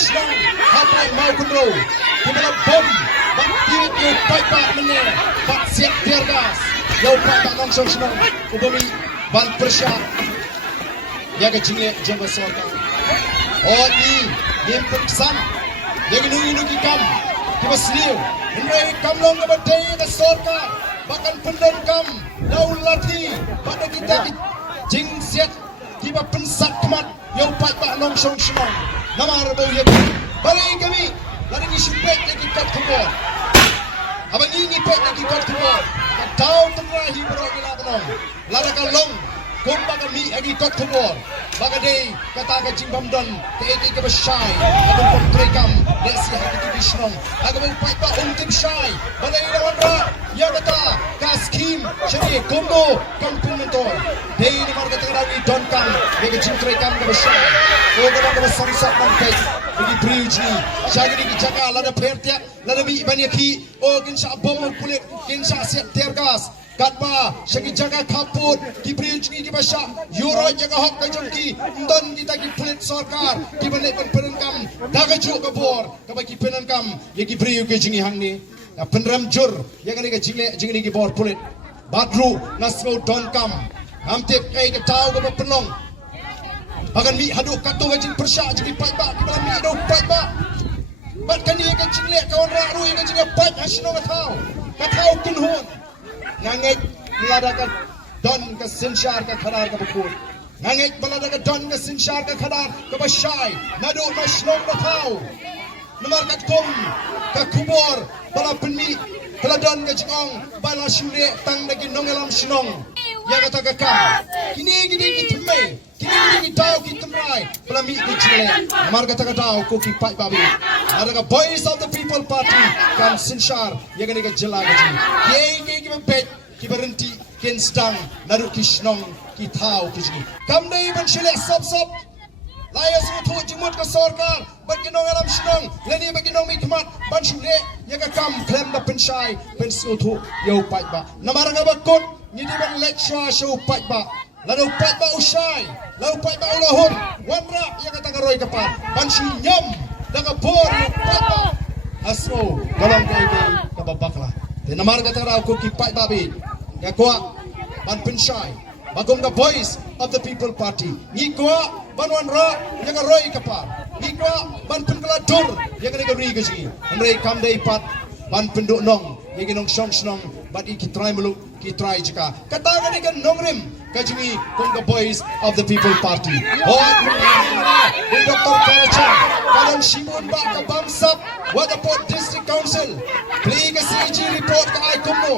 Kishnong Hapai mau kunro Kimala bom Baktirit yung paipa Mene Bak siap tiargas Yung paipa Nong Song Shnong Ubami Ban Persya Yaga Jingye Jamba Sorka Oh ni Yen Peksan Yaga Nungi Kam Kiba Sniu Henry Kamlong Kabatay Yaga Sorka Bahkan pendon kam Daun lati Pada kita Jing siat Kiba pensat kemat Yang paipa Nong Song Shnong Nama Rabau Yaga Balik kami Lari ni syupek lagi kat kubur Abang ini pek lagi kat kubur Kau terahi berok ni lakanong Lara kalong Kung baga mi lagi kat kubur Baga day Kata ka jimbam don Keiki ka basyay Agang pagtrekam Lesi hati ki bisnong Agang upay pa untim syay Balay naman ra Ya kata Kaskim Syari Kumbo Kampung mentor Day ni marga tengarawi Don kam Yaga jimtrekam ka basyay O ka basangsak ng kay Bagi bridge ni Syagi ni jaga Lada pertiak Lada mi banyaki O kinsa bomol kulit Kinsa siap tergas Katpa Syagi jaga kaput Ki bridge ni ki basya Euro jaga hok kajongki Ndon kita ki pulit sorkar Ki balik penperengkam Daga juk kabor Kabay ki penengkam Ya ki bridge ke jingi hang ni Penram jur Ya kan ni ke jingi ni ki bor pulit Badru Nasmo don kam Hamtip kay ke tau ke penong Bagan mi haduk kato gajin persya jadi paip ba di malam mi do paip ba bat kan dia gajin lek kawan rak rui gajin paip hasno katau kinhun ngangek meladakan don ke sinsyar ke khadar ke bukut ngangek meladakan don ke sinsyar ke khadar ke basyai nadu masno katau nomor kat kum ke kubur bala penmi bala don ke jingong bala syure tang lagi nongelam snong ya kata kakak kini kitme kini tau kitemrai pelami kecil marga taka tau ko ki pai babi ada voice of the people party kan sinshar ya gani ka jela gaji ki bet ki berhenti ken stang naru kishnong ki tau kiji kam dai ban shile sop layas mutu jimut ka sarkar baginong alam shnong leni baginong mikmat ban shule ya ka kam klem da penshai pensutu yo pai ba namaraga bakot ni di ban lecture show pai ba lalu pai ba usai lalu pai ba ulahun wanra yang kata karoy kapat bansi nyam daga bor pai ba asmo golong kay kababakla te namar kata raw ko ki pai ba bi ya ko ban pensai bagong the voice of the people party ni ko ban wanra yang karoy kapat ni ko ban penkeladur yang kata gari gaji andre kam dai pat ban penduk nong yang nong song snong bat iki try mulu ki try jika kata gani kan nongrim kajmi kong the voice of the people party Dr. Karacha kalan Shimon ba ka bamsap Wadaport District Council play ka CG report ka ay kumno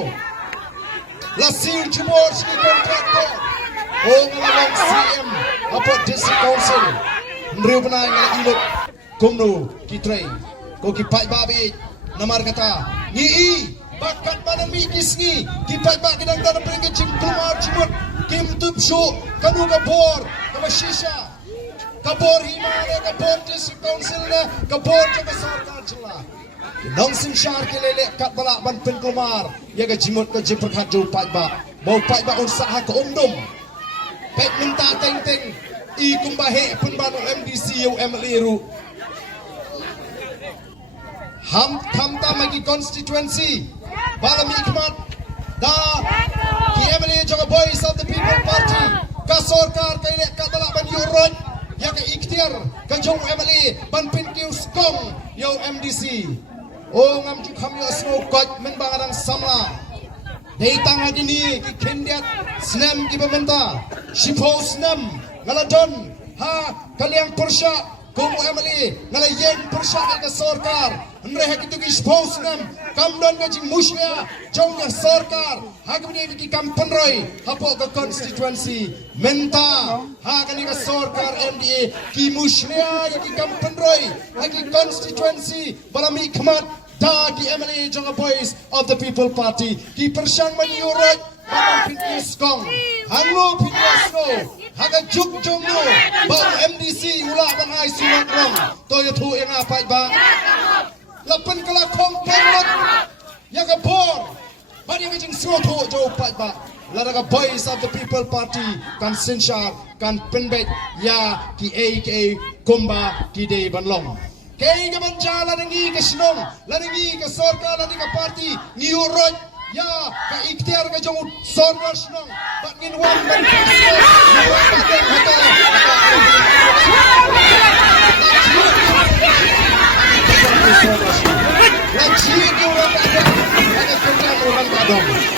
lasir jumor si kontraktor o ngalang CM Aport District Council nriu panay nga ilok kumno ki try ko ki pai babi namar kata ni bakat mana mikis ni kipat bak kedang dalam peringkat keluar cimut kim tup show kanu kabor kabashisha kabor himare kabor district council na kabor jaga sarkar jela nong sim syar ke lele kat balak ban pen keluar ya ga cimut ke jiperkat jo pat bak bau pat bak usaha ke umdum pet minta teng i kumbahe pun ban MDC UMLERU ham tamta magi constituency balam ikmat da KMLA jaga voice of the people party ka sarkar kaile ka dalak ban yuroj ya ka ikhtiar ka jong MLA ban pin kius kong yo MDC o ngam ju kham yo sno kot men bangarang samla dei tang agini ki kendiat snam ki bamenta shipo snam ngaladon ha kaliang persya kung MLA ngalayen persya ka sarkar mereka itu expose nam kamdon gajing musya jong ya sarkar hagmini ki kampanroy hapo ka constituency menta hagani ka sarkar MDA ki musya ki kampanroy hagi constituency balami khmat da ki MLA jong voice of the people party ki persyang maniurot balang pinus kong hanglo pinusno haga juk jongno ba MDC ula bang ai sunak rong toyo thu yang apa ba lapan kala kong pemot yang kabor bani ngajing suatu jo pat ba laraga voice of the people party kan sinshar kan penbet ya ki AK kumba ki de banlong Kay naman dyan, lanangi ka sinong, lanangi ka sorka, lanangi ka party, ni urot, ya, ka ikhtiar ka jong sorka sinong, bat nginwan ban Christmas, niwan batang hotel, Lagi yung orang kadang, ada kerja orang kadang.